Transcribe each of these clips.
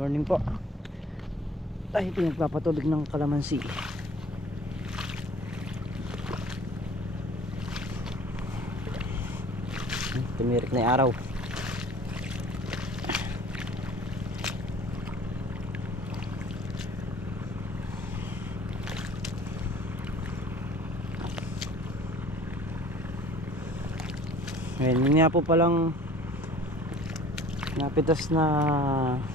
Morning po. Tayo pinagpapatubig ng kalamansi. Tumirik na yung araw. Ngayon nga po palang napitas na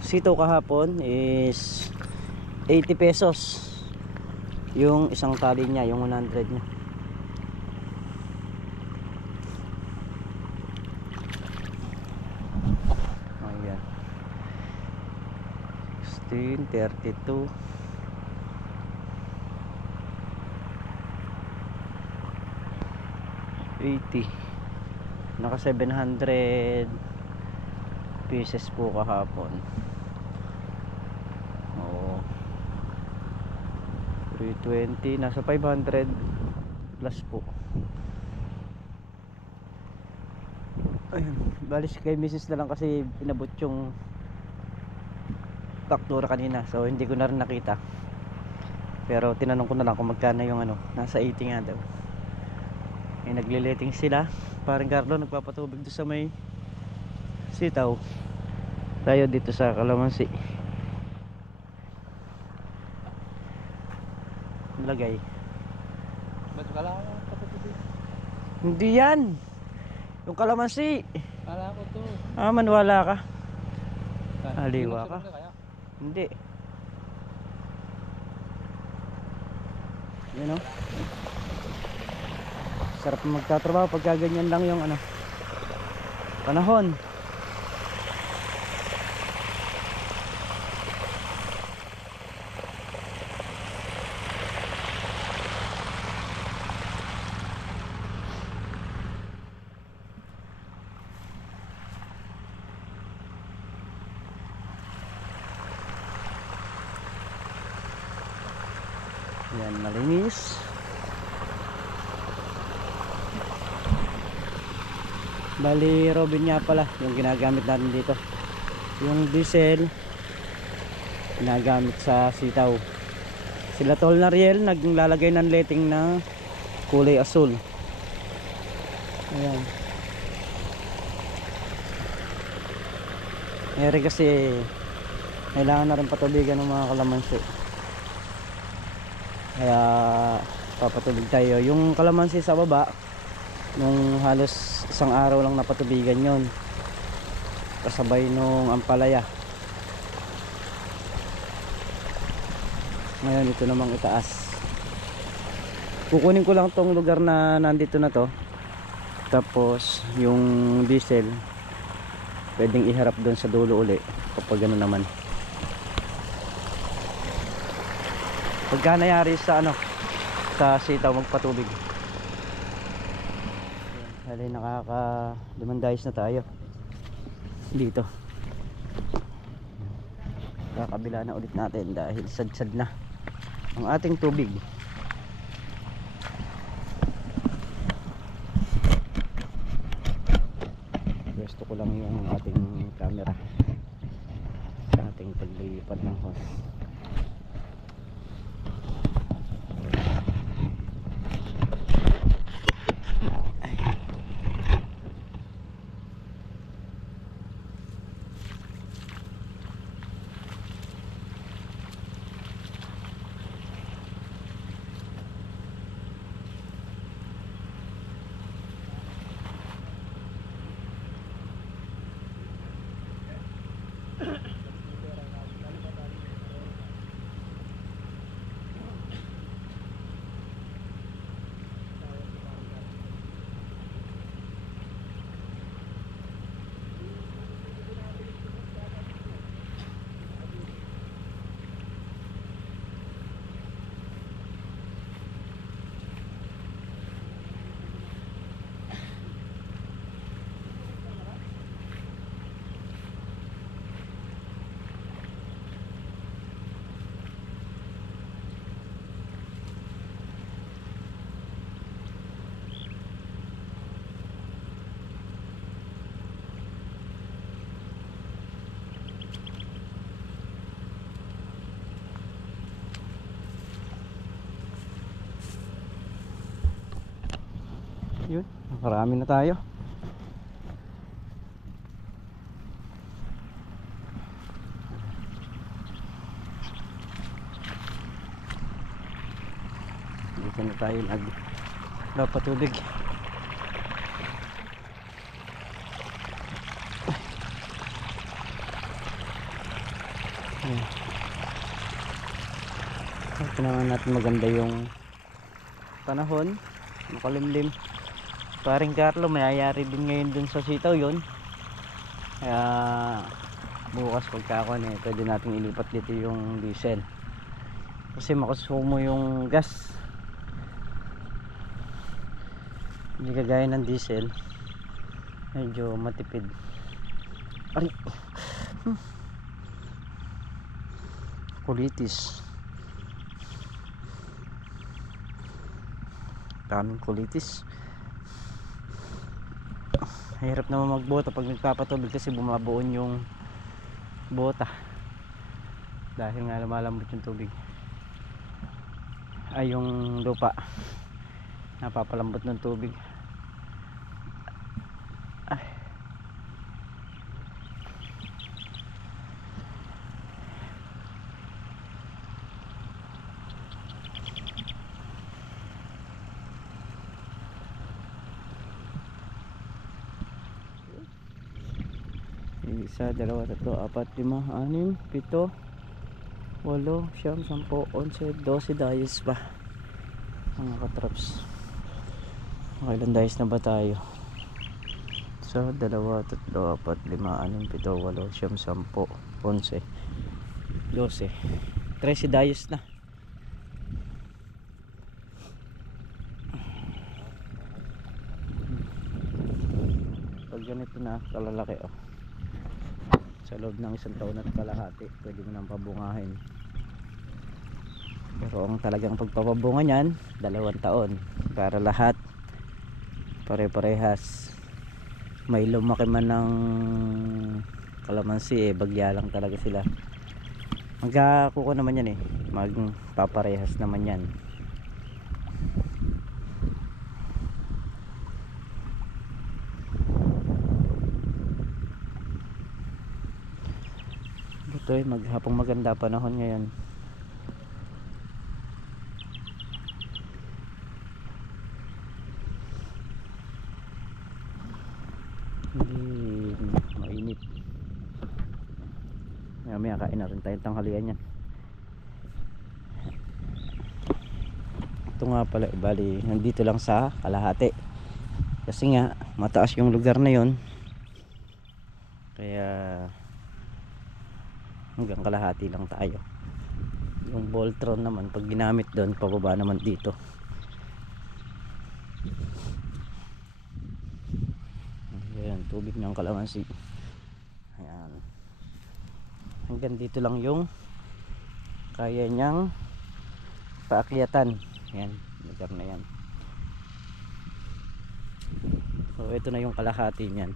sitaw kahapon is 80 pesos yung isang tali niya, yung 100 niya. Ayan, 16, 32, 80. Naka 700 pieces po kahapon. Oo, 320, nasa 500 plus po. Ayun, balis kay Mrs. na lang kasi inabot yung faktura kanina, so hindi ko na rin nakita. Pero tinanong ko na lang kung magkano yung ano, nasa 80 nga daw. Eh, naglileting sila. Parang Carlo nagpapatubig doon sa may sitaw. Tayo dito sa kalamansi. Lagay. Ba't kala ko patutubig? Hindi yan. Yung kalamansi. Kala ko to. Ah, manwala ka. Aliwa ka. Kaya? Hindi. Yan o. Sarap magtatrabaho pagka ganyan lang yung ano, panahon. Yan, malinis. Bali, Robin nga pala yung ginagamit natin dito. Yung diesel ginagamit sa sitaw. Sila Tol Nariel naglalagay ng letting na kulay asul. Ayan. Eri kasi kailangan na rin patubigan ng mga kalamansi. Kaya papatubig tayo. Yung kalamansi sa baba, nung halos isang araw lang napatubigan yon, kasabay nung ampalaya. Ngayon ito namang itaas. Kukunin ko lang tong lugar na nandito na to, tapos yung diesel pwedeng iharap doon sa dulo uli kapag gano'n naman. Pagka nangyari sa ano, sa sitaw magpatubig. Hali, nakaka 5 days na tayo dito. Kakabila na ulit natin dahil sad-sad na ang ating tubig. Gusto ko lang yung ating camera sa ating paglilipad ng hose. Marami na tayo. Dito na tayo dapat tubig. Tingnan natin maganda yung panahon, makalimlim. Paring Carlo, mayayari din ngayon dun sa sitaw yon. Kaya bukas pagkakon pwede natin ilipat dito yung diesel. Kasi makasumo yung gas. Hindi kagaya ng diesel, medyo matipid. Ay! Kulitis. Daming kulitis. Hirap naman magbota pag nagpapatubig kasi bumabaon yung bota dahil nga lumalambot yung tubig, ay yung lupa napapalambot ng tubig. Ay. Isa, dalawa, tatlo, apat, lima, anim, pito, walo, siyam, 10, 11, 12 dayos pa mga katraps. Ilan dayos na ba tayo? Isa, dalawa, tatlo, apat, lima, anim, pito, walo, siyam, 10, 11, 12, 13 dayos na. Pag ganito na kalalaki sa loob ng 1 taon at kalahati pwede mo nang pabungahin. Pero ang talagang pagpapabunga niyan 2 taon para lahat pare-parehas. May lumaki man ng kalamansi bagya lang talaga sila. Magkakuha naman yan magpaparehas naman yan. Ito maghapong maganda panahon ngayon. Hindi mainit. Mamaya kain na rin tayo tanghalian yan. Ito nga pala bali nandito lang sa kalahati kasi nga mataas yung lugar na yon, kaya hanggang kalahati lang tayo. Yung Voltron naman pag ginamit doon pababa naman dito. Ayan, tubig ng kalamansi. Ayan, hanggang dito lang yung kaya niyang paakyatan. Ayan, lugar na yan. So ito na yung kalahati niyan.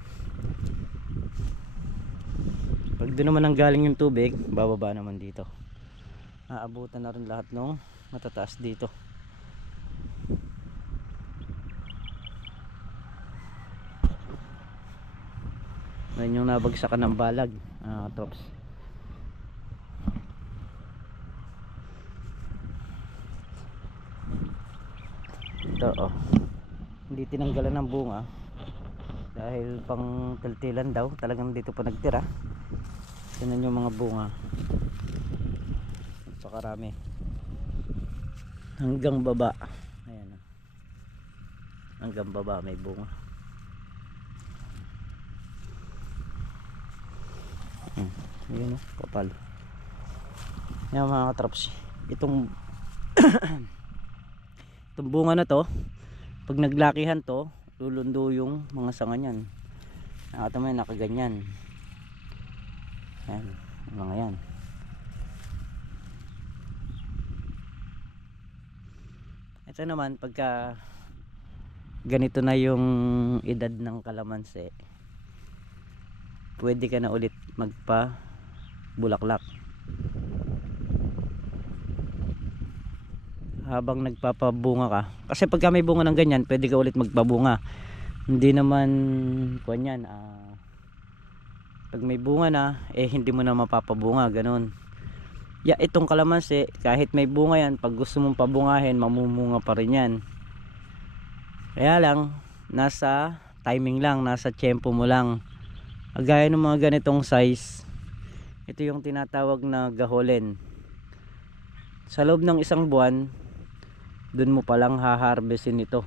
Pag doon naman ang galing yung tubig, bababa naman dito. Aabutan na rin lahat ng matataas dito. Ngayon yung nabagsakan ng balag, tops. Ito hindi tinanggalan ng bunga dahil pang tiltilan daw, talagang dito pa nagtira. Tingnan yung mga bunga, pakarami hanggang baba. Ayan, hanggang baba may bunga. Ayan kapal. Yan mga katraps, itong itong bunga na to pag naglakihan to lulundo yung mga sanga nyan. Nakatama yun, nakaganyan. Ayan, mga yan. Ito naman pagka ganito na yung edad ng kalamansi, pwede ka na ulit magpa bulaklak. Habang nagpapabunga ka, kasi pagka may bunga ng ganyan pwede ka ulit magpabunga. hindi naman kuwan yan, pag may bunga na hindi mo na mapapabunga, ganun. Itong kalamansi kahit may bunga yan, pag gusto mong pabungahin mamumunga pa rin yan. Kaya lang nasa timing lang, nasa tiyempo mo lang. Gaya ng mga ganitong size, ito yung tinatawag na gaholen. Sa loob ng isang buwan dun mo palang haharvestin ito.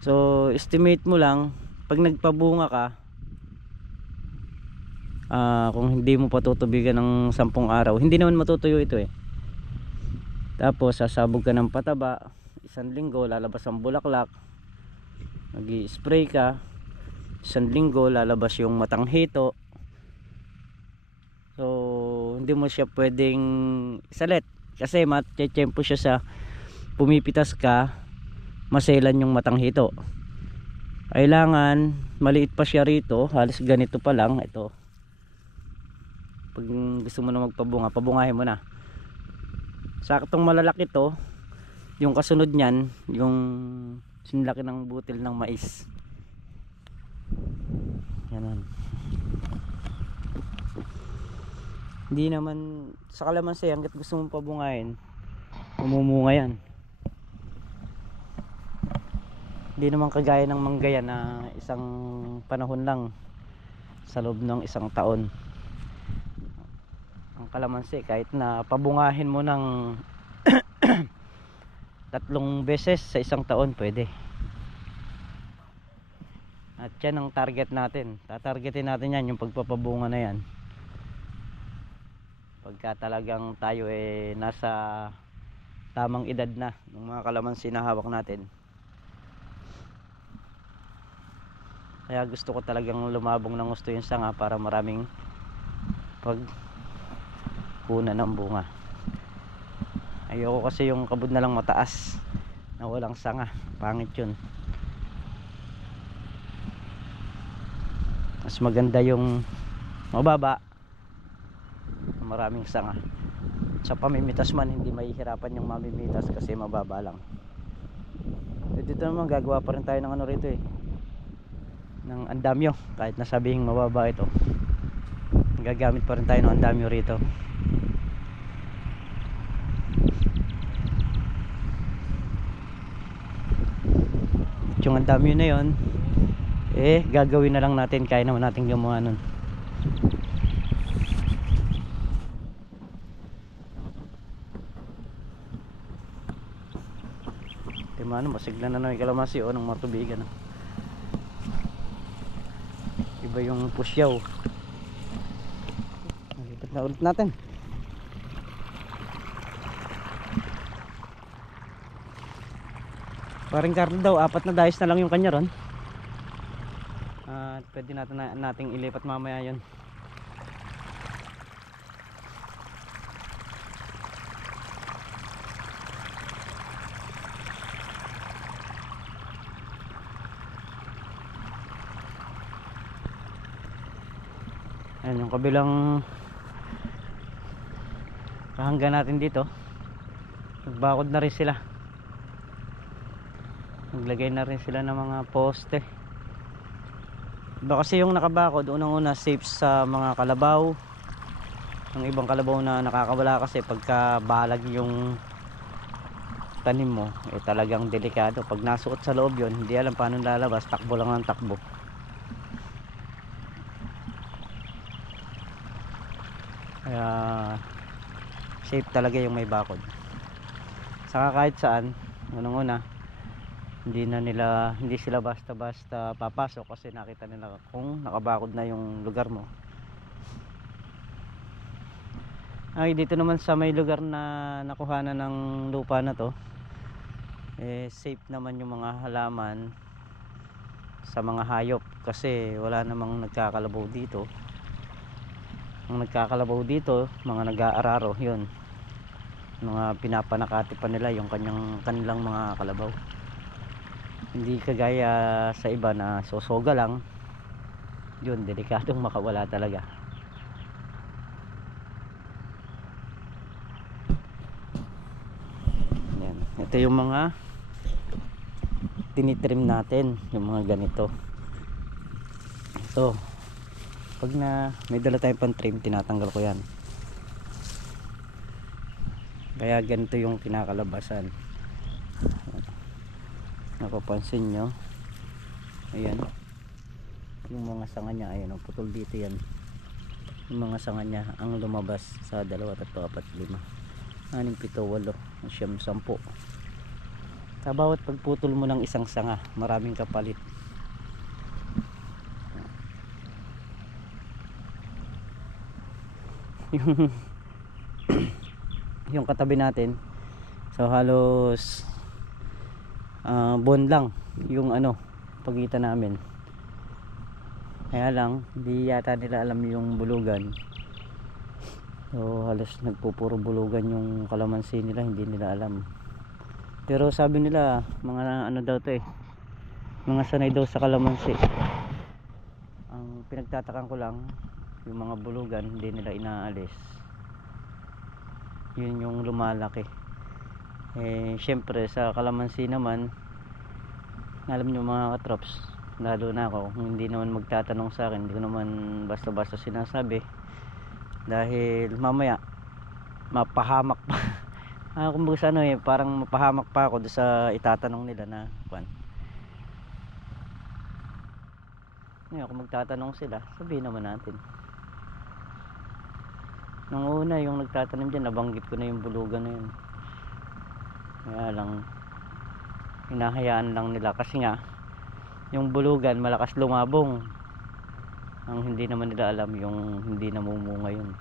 So estimate mo lang pag nagpabunga ka, kung hindi mo patutubigan ng 10 araw, hindi naman matutuyo ito Tapos sasabog ka ng pataba, 1 linggo lalabas ang bulaklak, mag-i-spray ka, 1 linggo lalabas yung matanghito. So hindi mo siya pwedeng isalit kasi matitiyempo siya sa pumipitas ka, maselan yung matanghito. Kailangan maliit pa siya rito, halos ganito pa lang ito. Pag gusto mo na magpabunga, pabungahin mo na. Saktong malalaki to, yung kasunod niyan, yung sinlaki ng butil ng mais. Yan. Hindi naman sa kalamansi, hanggat gusto mong pabungahin, umumunga yan. Hindi naman kagaya ng mangga yan na isang panahon lang sa loob ng 1 taon. Ang kalamansi kahit na pabungahin mo ng 3 beses sa 1 taon pwede. At yan ang target natin. Tatargetin natin yan, yung pagpapabunga na yan. Pagka talagang tayo nasa tamang edad na ng mga kalamansi na hawak natin. Kaya gusto ko talagang lumabong ng gusto yung sanga para maraming pagkunan ng bunga. Ayoko kasi yung kabud na lang mataas na walang sanga, pangit yun. Mas maganda yung mababa, maraming sanga. Sa pamimitas man, hindi mahihirapan yung mamimitas kasi mababa lang. Dito naman gagawa pa rin tayo ng ano rito ng andamyo. Kahit nasabing mababa ito, gagamit pa rin tayo ng andamyo rito. Yung andamyo na yon, gagawin na lang natin, kaya naman natin gumawa nun. Timano, masigla na ng kalamansi ng matubigan. Iba yung pusyaw. Lipat na ulit natin. Parang Carlo daw, 4 na dayos na lang yung kanya ron. At pwede nating ilipat mamaya yun. Ayan yung kabilang kahanggan natin dito. Nagbakod na rin sila. Naglagay na rin sila ng mga poste. Iba kasi yung nakabakod, unang-una safe sa mga kalabaw. Ang ibang kalabaw na nakakawala kasi pagka balag yung tanim mo, talagang delikado. Pag nasuot sa loob yun, hindi alam paano lalabas, takbo lang ng takbo. Kaya safe talaga yung may bakod. Saka kahit saan, unang-una, hindi sila basta-basta papasok kasi nakita nila kung nakabakod na yung lugar mo. Ay, dito naman sa may lugar na nakuhanan ng lupa na to, safe naman yung mga halaman sa mga hayop kasi wala namang nagkakalabaw dito. Ang nagkakalabaw dito, mga nag-aararo, yun, mga pinapanakati pa nila yung kanilang mga kalabaw. Hindi kagaya sa iba na sosoga lang, yun, delikadong makawala talaga. Yan. Ito yung mga tinitrim natin yung mga ganito. Ito, pag na may dala tayong pang trim, tinatanggal ko yan. Kaya ganito yung kinakalabasan. Napapansin nyo, ayan yung mga sanga nya, ayan o, putol dito yan. Yung mga sanga nya ang lumabas sa 2, 3, 4, 5, 6, 7, 8 9, 10, 10. Sa bawat pagputol mo ng isang sanga, maraming kapalit. yung yung katabi natin, so halos buwan lang yung ano pagitan namin. Kaya lang hindi yata nila alam yung bulugan, so halos nagpupuro bulugan yung kalamansi nila, hindi nila alam. Pero sabi nila mga ano daw to mga sanay daw sa kalamansi. Ang pinagtatakan ko lang, yung mga bulugan hindi nila inaalis, yun yung lumalaki. Syempre sa kalamansi naman, alam nyo mga katrops, lalo na ako, hindi naman magtatanong sa akin, hindi ko naman basta basta sinasabi, dahil mamaya mapahamak pa. Kumbaga sa ano parang mapahamak pa ako doon sa itatanong nila na kwan. Ngayon kung magtatanong sila, sabihin naman natin. Nung una yung nagtatanong dyan, nabanggit ko na yung bulugan na yun. Kaya lang hinahayaan lang nila kasi nga yung bulugan malakas lumabong. Ang hindi naman nila alam yung hindi namumunga yun,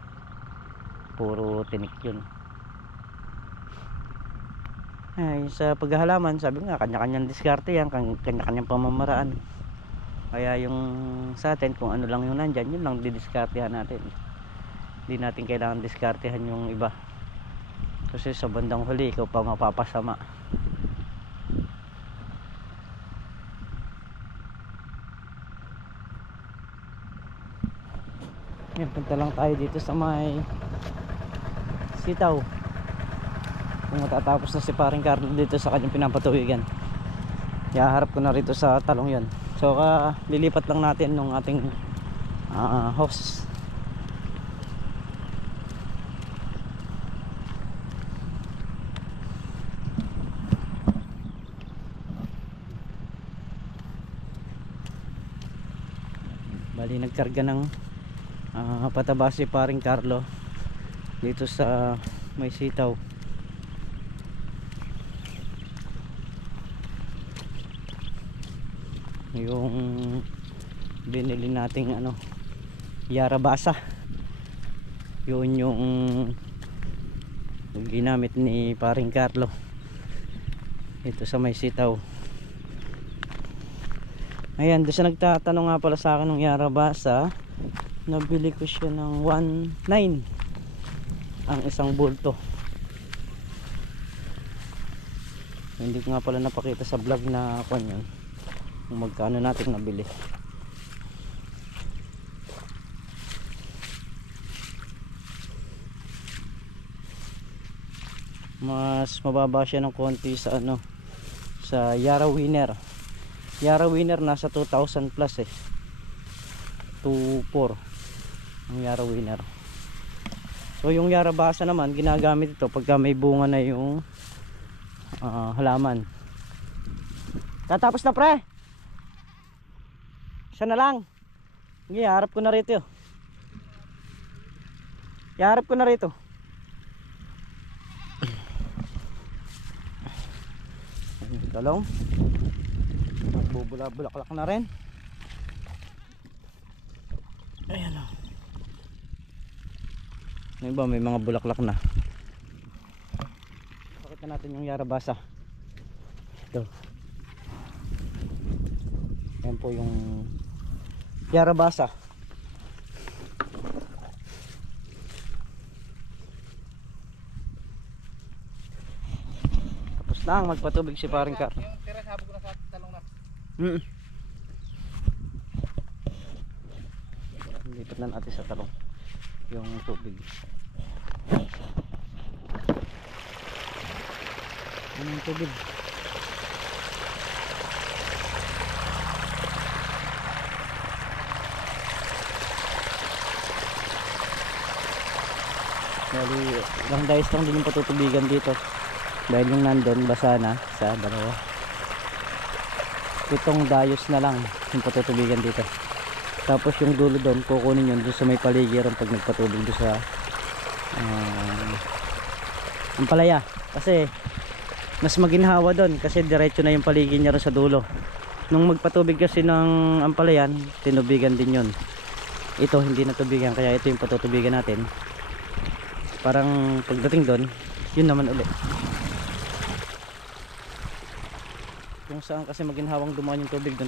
puro tinik yun. Sa paghahalaman, sabi nga kanya-kanyang diskarte yan, kanya-kanyang pamamaraan. Kaya yung sa atin, kung ano lang yung nandyan, yun lang didiskartehan natin. Hindi natin kailangan diskartehan yung iba, kasi sa bandang huli ikaw pa mapapasama. Yan, punta lang tayo dito sa may sitaw. Kung matatapos na si paring Carlo dito sa kanyang pinapatuwigan, ihaharap ko na rito sa talong yon. So lilipat lang natin nung ating hose. Bali nagkarga ng pataba si paring Carlo dito sa may sitaw. Yung binili nating Yarabasa, yun yung ginamit ni paring Carlo ito sa may sitaw. Ayan, doon siya nagtatanong nga pala sa akin ng Yarabasa. Nabili ko siya ng 1.9 ang isang bulto. Hindi ko nga pala napakita sa vlog na kung yun, kung magkano natin nabili. Mas mababa siya ng konti sa sa Yara Winner. Yara Winner nasa 2,000 plus 2,400 ang Yara Winner. So yung Yarabasa naman ginagamit ito pagka may bunga na yung halaman. Tatapos na pre, isa na lang. Sige, harap ko na rito. Iharap ko na rito. Talong nagbubula-bulaklak na rin. Ayan o. May iba may mga bulaklak na. Pakita natin yung Yarabasa. Ito. Ayan po yung Yarabasa. Tapos na magpatubig si paring Carlo. Yung tira sabog ko na sa talong na. Lipat na natin sa talong yung tubig. Ano yung tubig? Bali, ilang dayos lang din yung patutubigan dito. Dahil yung nandun, basa na sa dalawa. 7 dayos na lang yung patutubigan dito. Tapos yung dulo doon, kukunin yun doon sa may paligiran pag nagpatubig doon sa ampalaya. Kasi mas maginhawa doon kasi diretso na yung paligid niya rin sa dulo. Nung magpatubig kasi ng ampalayan, tinubigan din yun. Ito hindi natubigan, kaya ito yung patutubigan natin. Parang pagdating doon, yun naman ulit. Kung saan kasi maginhawang dumaan yung tubig, doon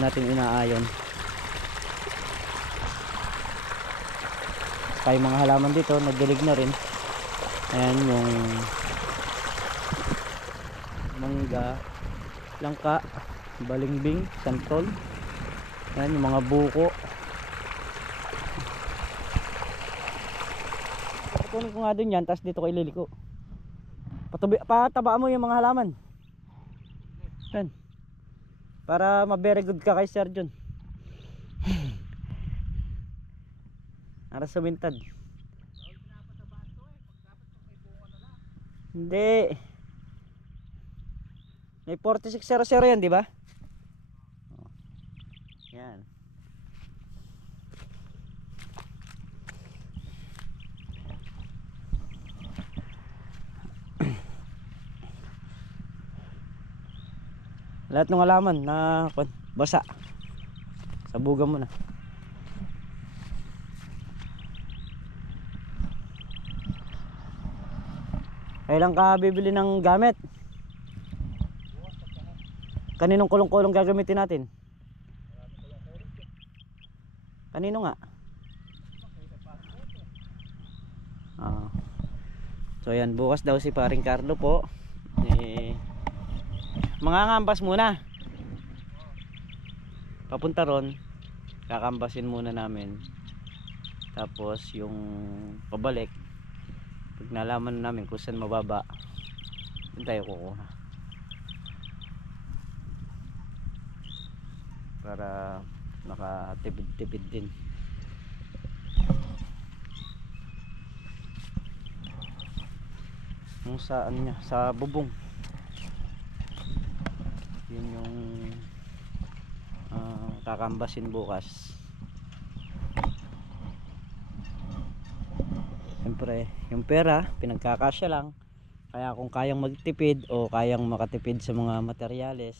natin inaayon. Kaya mga halaman dito nagdilig na rin. Ayan yung mangga, langka, balimbing, santol. Ayan yung mga buko. Kunin ko nga dun yan, tapos dito ko ililiko. Patabaan mo yung mga halaman. Yan. Para ma-very good ka kay Sir John. Para sa wintad. Hindi. May 4600 yan, di ba? Yan. Lahat ng halaman na basa, sabugan mo na. Kailan ka bibili ng gamit? Kaninong kulong-kulong gagamitin natin? Kanino nga? So yan, bukas daw si paring Carlo po mangangambas muna. Papunta ron, kakambasin muna namin. Tapos yung pabalik, pag nalaman namin kung saan mababa, doon tayo kukuha. Para makatipid-tipid din. Yung sa ano niya, sa bubong. Yun yung kakambasin bukas. Siyempre yung pera pinagkakasya lang, kaya kung kayang magtipid o kayang makatipid sa mga materyales,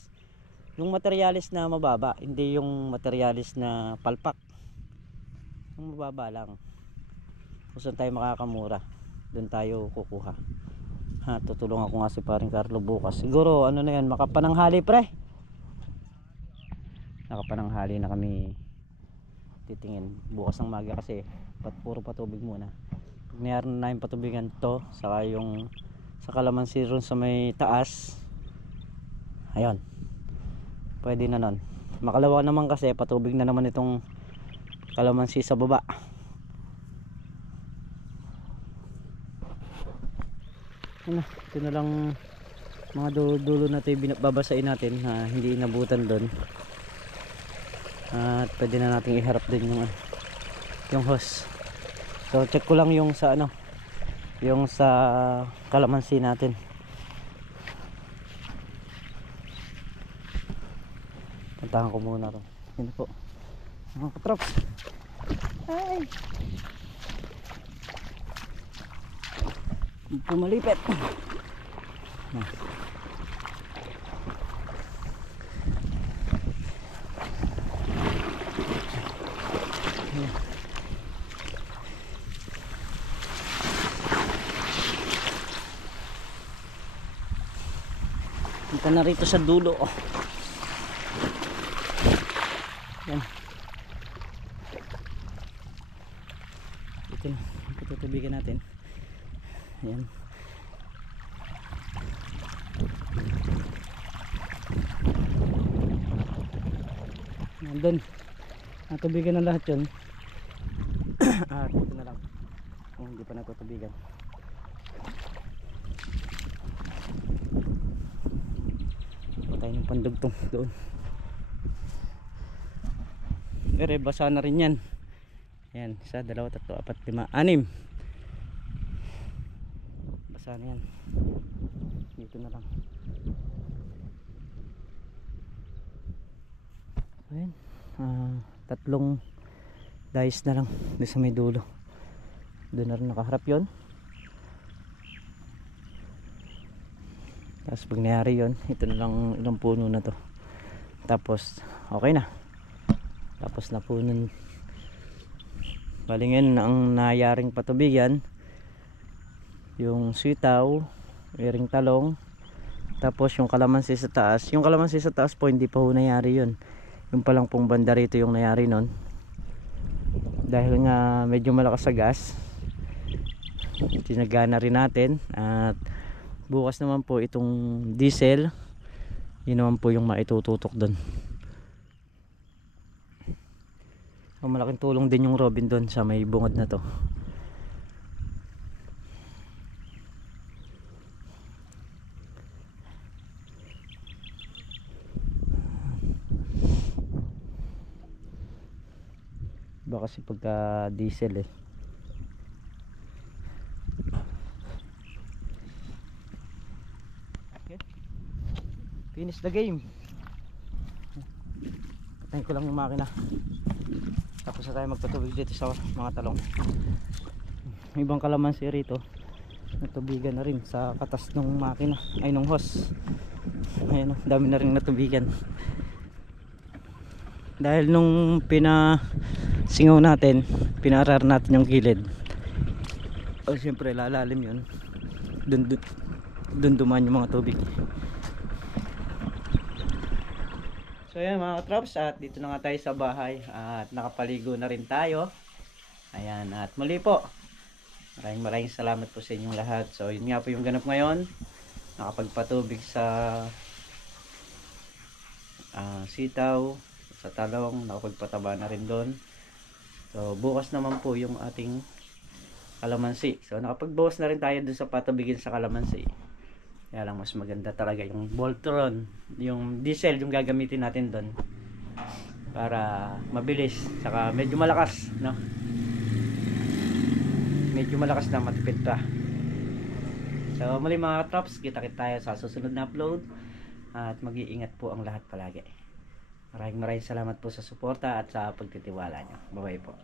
yung materyales na mababa, hindi yung materyales na palpak, yung mababa lang, kung saan tayo makakamura, doon tayo kukuha. Tutulungan ko nga si paring Carlo bukas. Siguro ano na yan, makapananghali pre. Nakapananghali na kami titingin bukas ng maga kasi puro patubig muna. Pag nayari na namin patubigan to, saka yung sa kalamansi ron sa may taas, ayun, pwede na nun. Makalawa naman kasi patubig na naman itong kalamansi sa baba. Ito na lang mga dulo na ito babasain natin na hindi inabutan doon. At pwede na natin iharap din yung hose. So check ko lang yung sa ano, yung sa kalamansi natin. Puntahan ko muna ito. Yun po mga katrops. Ay, pumalipit. Punta na rito sa dulo. Yan. Ito na, itutubigan natin. Ayan. Nandun, natubigan na lahat yun. Ito na lang kung hindi pa natutubigan. Patay ng pandugtong doon. Pero basa na rin yan. Ayan, 1, 2, 3, 4, 5, 6 sana yan. Dito na lang. Ayan. Tatlong dice na lang doon sa may dulo. Doon na rin nakaharap yun. Tapos pag nangyari yun, ito na lang ilang puno na to. Tapos okay na. Tapos na puno. Bali ngayon ang nayaring patubigan, yung sitaw, iring talong, tapos yung kalamansi sa taas. Yung kalamansi sa taas po hindi pa ho nangyari yun. Yung palang pong banda rito yung nangyari nun. Dahil nga medyo malakas sa gas, tinagana rin natin. At bukas naman po itong diesel, yun naman po yung maitututok doon. Malaking tulong din yung Robin doon sa may bungad na to. Baka kasi pagka diesel Okay. Finish the game. Patayin ko lang yung makina. Tapos na tayo magpatubig dito sa mga talong. May ibang kalamansi rito, natubigan na rin sa katas ng makina, ay nung hose. Ayun, dami na rin natubigan. Dahil nung pinasingaw natin, pinarar natin yung gilid. O siyempre lalalim yun. Dun dumaan yung mga tubig. So yan mga katrops, at dito na nga tayo sa bahay at nakapaligo na rin tayo. Ayan, at muli po, maraming salamat po sa inyong lahat. So yun nga po yung ganap ngayon, nakapagpatubig sa sitaw, sa talong, nakapagpataba na rin doon. So bukas naman po yung ating kalamansi. So nakapagbukas na rin tayo doon sa patubigin sa kalamansi. Kaya lang mas maganda talaga yung Voltron, yung diesel yung gagamitin natin doon para mabilis, saka medyo malakas, no? Medyo malakas na, matipid pa. So muli mga trops, kita-kit tayo sa susunod na upload at mag-iingat po ang lahat palagi. Maraming salamat po sa suporta at sa pagtitiwala nyo. Bye bye po.